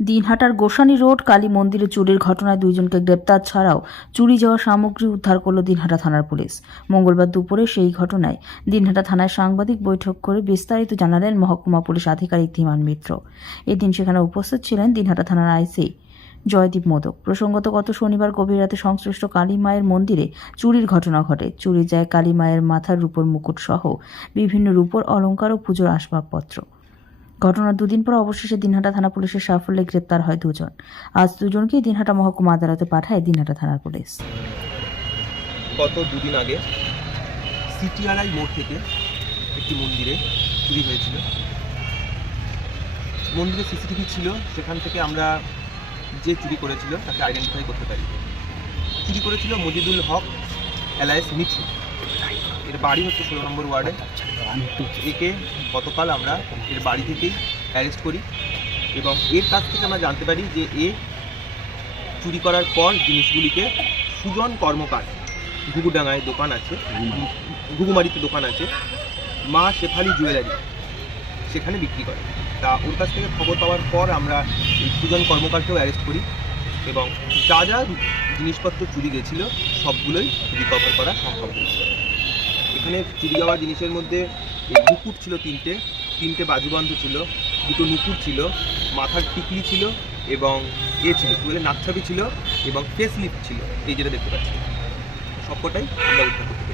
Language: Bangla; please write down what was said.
দিনহাটার গোসানি রোড কালী মন্দিরে চুরির ঘটনায় দুইজনকে গ্রেপ্তার ছাড়াও চুরি যাওয়া সামগ্রী উদ্ধার করল দিনহাটা থানার পুলিশ। মঙ্গলবার দুপুরে সেই ঘটনায় দিনহাটা থানায় সাংবাদিক বৈঠক করে বিস্তারিত জানালেন মহকুমা পুলিশ আধিকারিক ধীমান মিত্র। এদিন সেখানে উপস্থিত ছিলেন দিনহাটা থানার আইসি জয়দীপ মোদক। প্রসঙ্গত গত শনিবার গভীর রাতে সংশ্লিষ্ট কালী মায়ের মন্দিরে চুরির ঘটনা ঘটে। চুরি যায় কালী মায়ের মাথার রূপোর মুকুট সহ বিভিন্ন রূপোর অলংকার ও পুজোর আসবাবপত্র। ঘটনার দুদিন পর অবশেষে দিনহাটা থানা পুলিশের সাফল্যে গ্রেপ্তার হয় দুজন। আজ দুজনকেই দিনহাটা মহকুমা আদালতে পাঠায় দিনহাটা থানার পুলিশ। গত দুদিন আগে সিটিআরআই মোড় থেকে একটি মন্দিরে চুরি হয়েছিল। মন্দিরে সিসিটিভি ছিল, সেখান থেকে আমরা যে চুরি করেছিল তাকে আইডেন্টিফাই করতে পারি। চুরি করেছিল মজিদুল হক এলায়েস মিঠু। এর বাড়ি হচ্ছে 16 নম্বর ওয়ার্ডে। একে গতকাল আমরা এর বাড়ি থেকেই অ্যারেস্ট করি এবং এর কাছ থেকে আমরা জানতে পারি যে এ চুরি করার পর জিনিসগুলিকে সুজন কর্মকার, ঘুঘুডাঙ্গায় দোকান আছে, ঘুঘুমারিতে দোকান আছে, মা শেফালি জুয়েলারি, সেখানে বিক্রি করে। তা ওর কাছ থেকে খবর পাওয়ার পর আমরা এই সুজন কর্মকারকেও অ্যারেস্ট করি এবং যা যা জিনিসপত্র চুরি গেছিলো সবগুলোই রিকভার করা সম্ভব হয়েছে। এখানে চুরি যাওয়া জিনিসের মধ্যে এই মুকুট ছিল তিনটে বাজুবন্ধ ছিল, দুটো নুপুর ছিল, মাথার টিকলি ছিল এবং ছিল নাকছাবি ছিল এবং ফেস লিফট ছিল, এই যেটা দেখতে পাচ্ছি সবকটাই আমরা উদ্ধার করতে